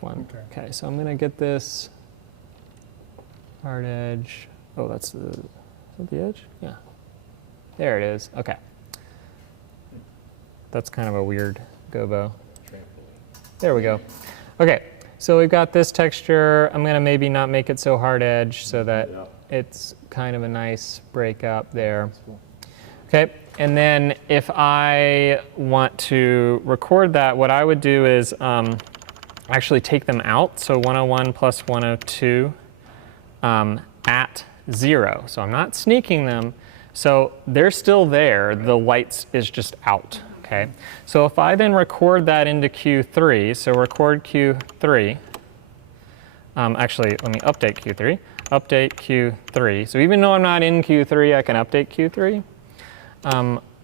one. Okay, so I'm going to get this hard edge. Oh, is that the edge? Yeah. There it is. Okay. That's kind of a weird gobo. There we go. Okay, so we've got this texture. I'm going to maybe not make it so hard edge so that it's kind of a nice break up there. Okay, and then if I want to record that, what I would do is actually take them out. So 101 plus 102 at 0. So I'm not sneaking them. So they're still there. The lights is just out. Okay. So if I then record that into Q3, so record Q3. Actually, let me update Q3. Update Q3. So even though I'm not in Q3, I can update Q3.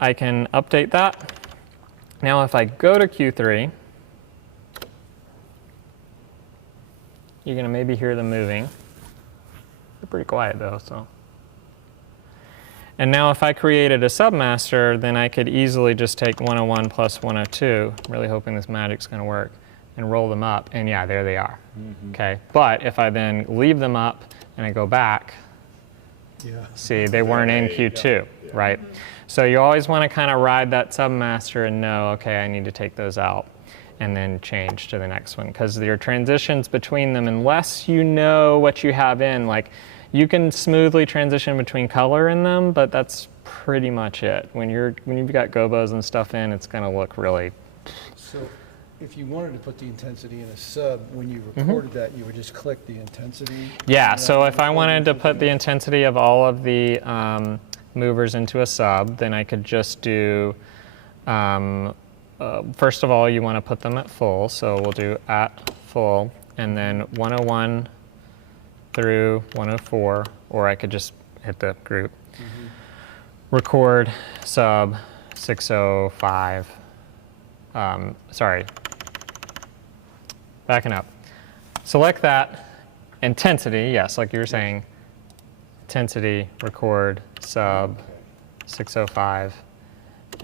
I can update that. Now if I go to Q3, you're going to maybe hear them moving. They're pretty quiet though, so. And now if I created a submaster, then I could easily just take 101 plus 102, really hoping this magic's going to work, and roll them up, and yeah, there they are. Okay, but if I then leave them up and I go back, see, they weren't in Q2, right? So you always want to kind of ride that submaster and know, okay, I need to take those out and then change to the next one, because your transitions between them, unless you know what you have in, like you can smoothly transition between color in them, but that's pretty much it. When you've got gobos and stuff in, it's going to look really. So if you wanted to put the intensity in a sub, when you recorded that, you would just click the intensity? Yeah, so if I wanted to put the intensity of all of the movers into a sub, then I could just do, first of all, you want to put them at full, so we'll do at full, and then 101 through 104, or I could just hit the group. Record sub 605, sorry, backing up. Select that, intensity, yes, like you were saying, intensity, record, sub, 605,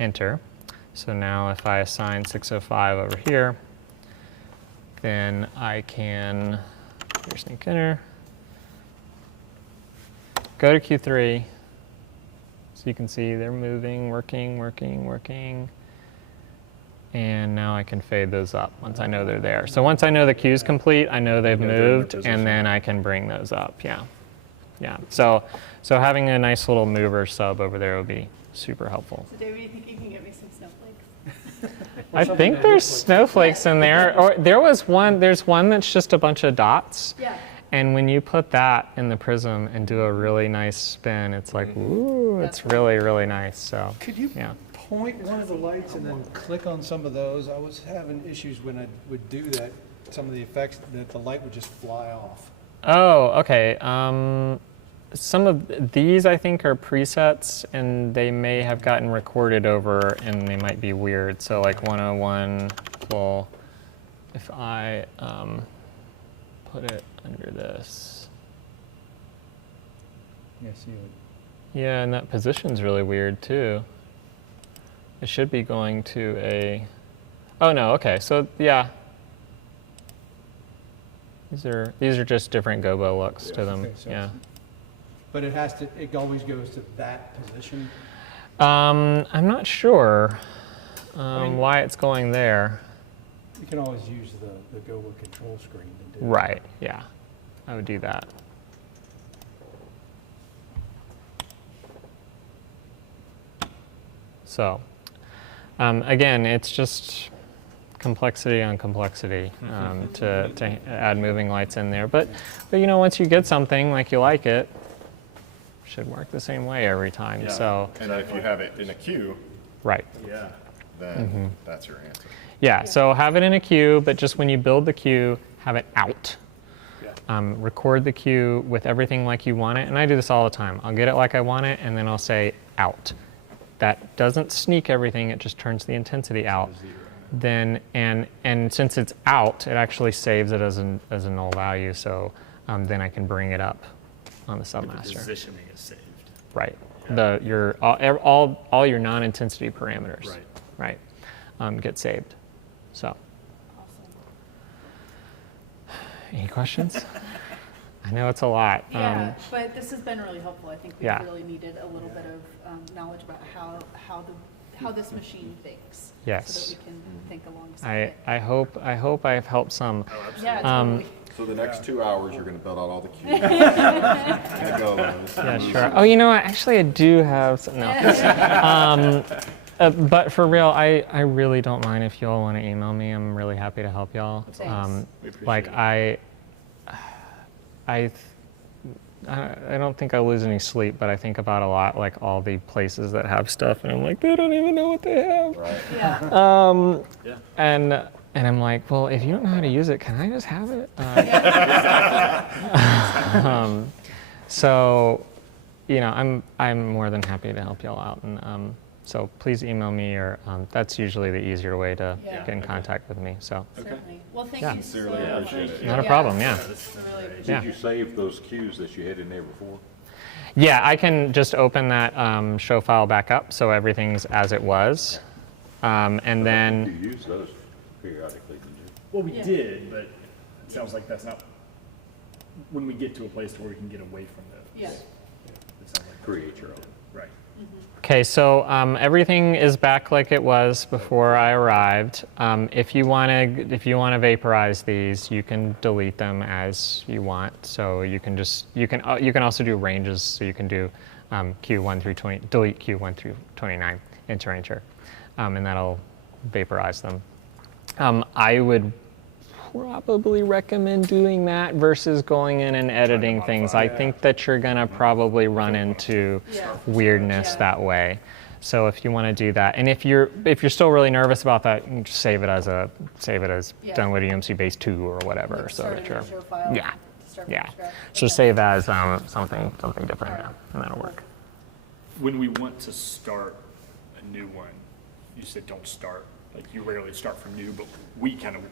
enter. So now if I assign 605 over here, then I can, here's sneak enter, go to Q3, so you can see they're moving, working. And now I can fade those up once I know they're there. So once I know the queue's complete, I know they've moved, and then I can bring those up, yeah. So having a nice little mover sub over there would be super helpful. So David, you think you can get me some snowflakes? I think there's snowflakes in there. Or there's one that's just a bunch of dots. Yeah. And when you put that in the prism and do a really nice spin, it's like, ooh, it's really, really nice. So Could you point one of the lights and then click on some of those? I was having issues when I would do that, some of the effects, that the light would just fly off. Oh, okay. Some of these I think are presets, and they may have gotten recorded over, and they might be weird. So like 101 full, if I put it under this. Yeah, see it. Yeah, and that position's really weird too. It should be going to a, oh no, okay, so yeah. These are just different gobo looks to them, Okay, so yeah. But it always goes to that position? I'm not sure why it's going there. You can always use the gobo control screen to do it. Right, yeah, I would do that. So, again, it's just complexity on complexity to add moving lights in there. But you know, once you get something like you like it, should work the same way every time. Yeah. So, and if you have it in a queue, right. Yeah. Then that's your answer. Yeah, so have it in a queue, but just when you build the queue, have it out. Yeah. Record the queue with everything like you want it, and I do this all the time. I'll get it like I want it, and then I'll say out. That doesn't sneak everything, it just turns the intensity out. Then, and since it's out, it actually saves it as a null value, so then I can bring it up on the submaster. The positioning is saved. Right. Yeah. All your non-intensity parameters. Right. Right. Get saved. So. Awesome. Any questions? I know it's a lot. Yeah, but this has been really helpful. I think we Yeah. really needed a little bit of knowledge about how this machine thinks. Yes. So that we can think alongside I it. hope I've helped some. Yeah, Um, totally. So the next 2 hours, you're gonna build out all the cubes. Gonna go those. Yeah, sure. Oh, you know what? Actually, I do have some. No. But for real, I really don't mind if you all want to email me. I'm really happy to help y'all. Thanks. We appreciate Like it. I don't think I lose any sleep, but I think about a lot, like all the places that have stuff, and I'm like, they don't even know what they have. Right. Yeah. Yeah. And I'm like, well, if you don't know how to use it, can I just have it? So, you know, I'm more than happy to help y'all out, and so please email me, or that's usually the easier way to Yeah. get in contact with me. So, Certainly. Well, thank Yeah. you so Sincerely much. appreciate it. not a Yeah. problem. Yeah. This is I really great. appreciate Yeah. Did you save those cues that you had in there before? Yeah, I can just open that show file back up, so everything's as it was, and then. You use those periodically, did you? Well, we Yeah. did, but it sounds like that's not, when we get to a place where we can get away from those. Yeah. It sounds like, Create your own. right. Okay, so everything is back like it was before I arrived. If you want to vaporize these, you can delete them as you want. So you can also do ranges. So you can do Q1 through 20, delete Q1 through 29, enter, and that'll vaporize them. I would probably recommend doing that versus going in and editing things. I think that you're gonna probably run into Yeah. weirdness Yeah. that way. So if you want to do that, and if you're still really nervous about that, you can just save it as Yeah. done with UMC base 2 or whatever. Like So start that a new you're show file yeah, to start yeah. from scratch. So Okay. save as something different, Alright. and that'll work. When we want to start a new one, you said don't start, like you rarely start from new, but we kind of,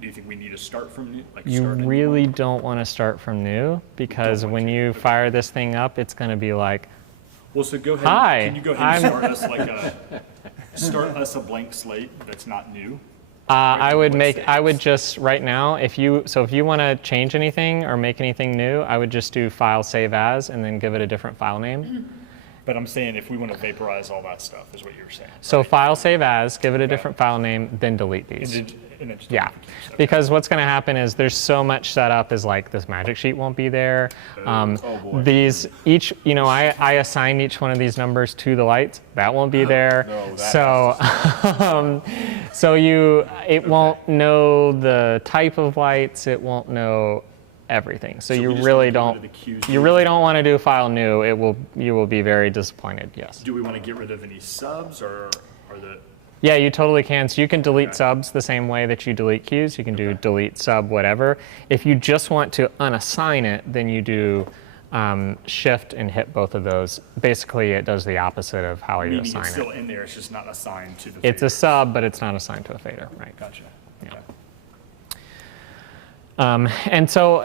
do you think we need to start from new? Like You start a new really one? don't want to start from new, because want when to, you okay. fire this thing up, it's going to be like, Well, so go ahead. Hi, Can you go ahead and I'm- start us a blank slate that's not new? I would What make, I would saves? just, right now, if you want to change anything or make anything new, I would just do file save as and then give it a different file name. But I'm saying if we want to vaporize all that stuff, is what you're saying. So right? file save as, give it a different file name, then delete these. And then just Yeah, delete the keys. Okay. because what's going to happen is there's so much set up is like this magic sheet won't be there. boy. These each, I assign each one of these numbers to the lights. That won't be there. No, that So, it won't know the type of lights. It won't know everything. So we you just really wanna get rid don't. of the cues. You really don't want to do file new. You will be very disappointed. Yes. Do we want to get rid of any subs or the? Yeah, you totally can. So you can delete Okay. subs the same way that you delete queues. You can do delete sub whatever. If you just want to unassign it, then you do shift and hit both of those. Basically, it does the opposite of how you Meaning assign it's still it. in there, it's just not assigned to the. It's a favorites. sub, but it's not assigned to a fader, right? Gotcha. Yeah. Okay. And so,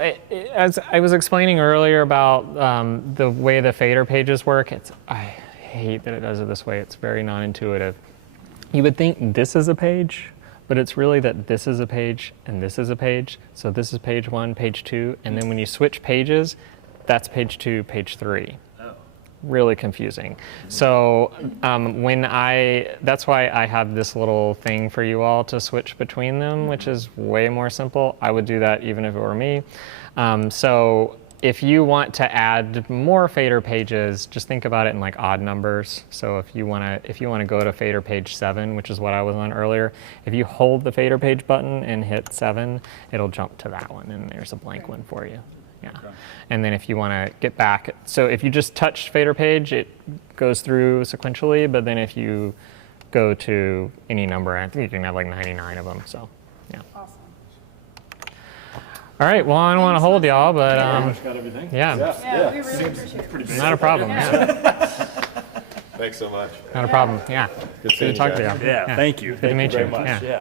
as I was explaining earlier about the way the fader pages work, I hate that it does it this way. It's very non-intuitive. You would think this is a page, but it's really that this is a page and this is a page. So this is page 1, page 2, and then when you switch pages, that's page 2, page 3. Oh. Really confusing. So that's why I have this little thing for you all to switch between them, which is way more simple. I would do that even if it were me. So if you want to add more fader pages, just think about it in like odd numbers. So if you want to go to fader page 7, which is what I was on earlier, if you hold the fader page button and hit 7, it'll jump to that one, and there's a blank one for you. Yeah. And then if you want to get back, so if you just touch fader page, it goes through sequentially, but then if you go to any number, I think you can have like 99 of them, so yeah. Awesome. All right, well, I don't want to Thanks so hold much. y'all, but Got everything? yeah, Yeah, we really appreciate it. Pretty big. not a problem, yeah, Thanks so much. not a problem, yeah. Good Good to talk to you. Yeah, thank you. Good to meet you, yeah. Yeah.